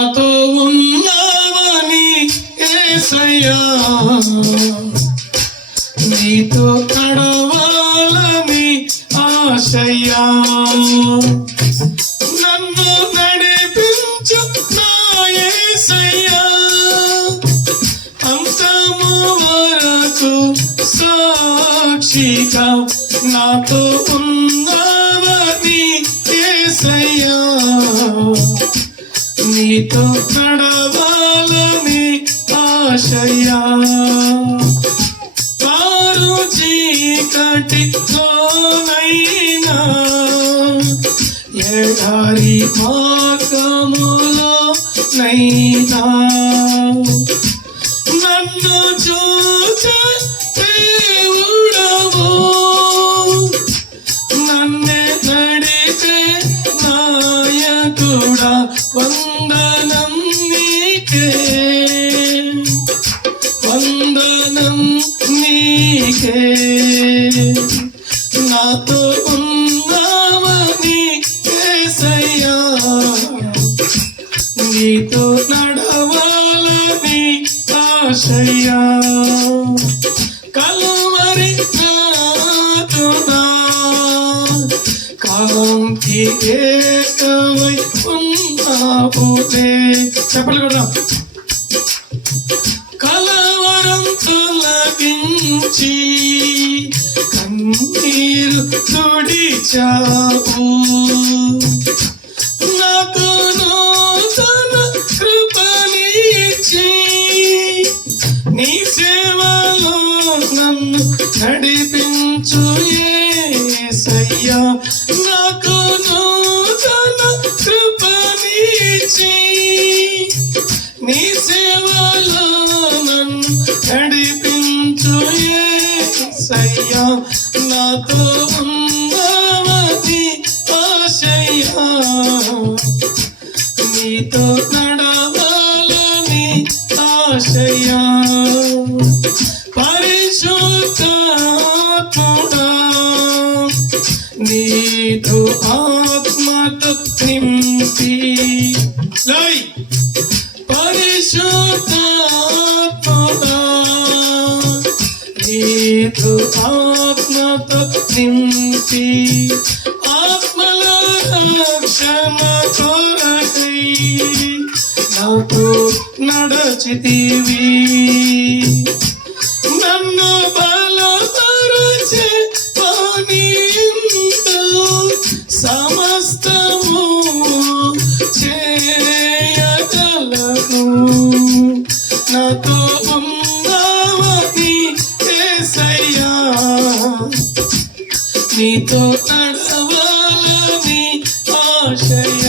నాతో ఉన్నావని యేసయ్యా, నీతో నడవాలని ఆశయ్యా. నన్ను నడిపించు నా యేసయ్యా, అంతము వరకు సాక్షిగా నాతో ఉన్నావని యేసయ్యా, నీతో నడవాలని ఆశయ్యా. వారు చీకటిలోనైనా ఎడారి మార్గములో నైనా నన్ను చూచే దేవుడవు, నన్నే నడిపే నాయకుడా, వందనం నీకే, వందనం నీకే. నాతో ఉన్నావని యేసయ్యా, నీతో నడవాలని ఆశయ్యా. కలువరి నాతునా కాంతి ఏకమై ఉన్నావులే. చెప్పలు కూడా. కలవరం తొలగించి కన్నీరు తుడిచావు, నాకు నూతన కృపనిచ్చి నీ సేవలో నన్ను నడిపించు యేసయ్యా. నాకు నూతన కృపనిచ్చి నీ సేవలో నన్ను నడిపించు యేసయ్యా, నాతో ఉన్నావని ఆశయ్యా, నీతో నడవాలని ఆశయ్యా. పరిశుద్ధాత్ముడా నీతో ఆత్మతో నింపి, పరిశుద్ధాత్ముడా నీతో ఆత్మతో నింపి, ఆత్మల రక్షణ కొరకై నాతో నడచితివి. నన్ను బలపరచే పనియందు సమస్తము చేయగలను, నాతో ఉన్నావని యేసయ్యా, నీతో నడవాలని ఆశయ్యా.